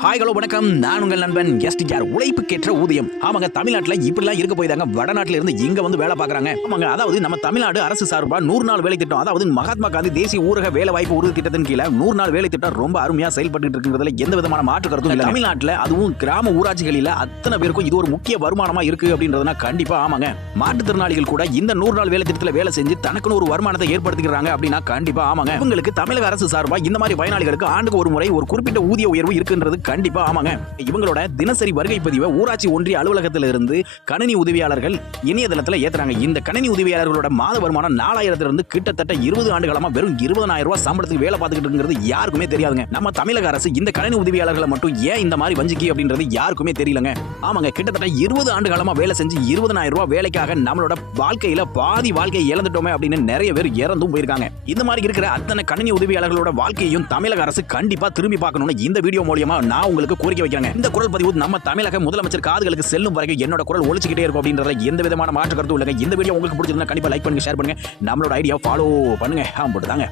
Hi hello வணக்கம். நான் உங்கள் நண்பன் எஸ்டிஆர். உழைப்புக்கேற்ற ஊதியம். ஆமாங்க, தமிழ்நாட்டில் இப்படிலாம் இருக்க போய் தாங்க வடநாட்டில இருந்து இங்க வந்து வேலை பார்க்கறாங்க. ஆமாங்க, அதாவது நம்ம தமிழ்நாடு அரசு சார்பா 100 நாள் வேலை திட்டம், அதாவது மகாத்மா காந்தி தேசிய ஊரக வேலை வாய்ப்பு உறுதி திட்டத்தின் கீழ 100 நாள் வேலை திட்டம் ரொம்ப அருமையா செயல்பட்டு இருக்குங்கிறதுல எந்த விதமான மாற்று கருத்தும் இல்லை. தமிழ்நாட்டில் அதுவும் கிராம ஊராட்சிகளில் அத்தனை பேருக்கும் இது ஒரு முக்கிய வருமானமா இருக்கு அப்படின்றதுனா கண்டிப்பா ஆமாங்க. மாற்றுத்திறனாளிகள் கூட இந்த 100 நாள் வேலை திட்டத்தில் வேலை செஞ்சு தனக்குன்னு ஒரு வருமானத்தை ஏற்படுத்திக்கிறாங்க அப்படின்னா கண்டிப்பா ஆமாங்க. இவங்களுக்கு தமிழக அரசு சார்பா இந்த மாதிரி பயனாளிகளுக்கு ஆண்டுக்கு ஒரு முறை ஒரு குறிப்பிட்ட ஊதிய உயர்வு இருக்குன்றது கண்டிப்பா ஆமாங்க. இவங்களோட தினசரி வருகை பதிவை ஊராட்சி ஒன்றிய அலுவலகத்தில் இருந்து கணினி உதவியாளர்கள் இணையதளத்தில் ஏத்துறாங்க. இந்த கணினி உதவியாளர்களோட மாத வருமானம் 4000 இருந்து கிட்டத்தட்ட 20 ஆண்டு காலமா வெறும் 20000 ரூபாய் சம்பளத்துக்கு வேலை பார்த்துக்கிட்டு இருக்கிறது யாருக்குமே தெரியாதுங்க. நம்ம தமிழக அரசு இந்த கணினி உதவியாளர்களை மட்டும் ஏன் இந்த மாதிரி வஞ்சிக்கி அப்படின்றது யாருக்குமே தெரியலங்க. ஆமாங்க, கிட்டத்தட்ட 20 ஆண்டு காலமா வேலை செஞ்சு 20000 ரூபாய் வேலைக்காக நம்மளோட வாழ்க்கையில பாதி வாழ்க்கையை இழந்துட்டோமே அப்படின்னு நிறைய பேர் இறந்தும் போயிருக்காங்க. இந்த மாதிரி இருக்கிற அத்தனை கணினி உதவியாளர்களோட வாழ்க்கையும் தமிழக அரசு கண்டிப்பா திரும்பி பார்க்கணும்னு இந்த வீடியோ மூலமா நான் உங்களுக்கு கோரிக்கை வைக்கிறேன். இந்த குரல் பதிவு நம்ம தமிழக முதலமைச்சர் காதுகளுக்கு செல்லும் வரைக்கும் என்னோட குரல் ஒலிச்சுக்கிட்டே இருக்கும் அப்படின்றதுல எந்த விதமான மாற்று கருத்தும் இல்லைங்க. இந்த வீடியோ உங்களுக்கு பிடிச்சிருந்தா கண்டிப்பா லைக் பண்ணுங்க, ஷேர் பண்ணுங்க, நம்மளோட ஐடியா ஃபாலோ பண்ணுங்க. போட்டுதாங்க.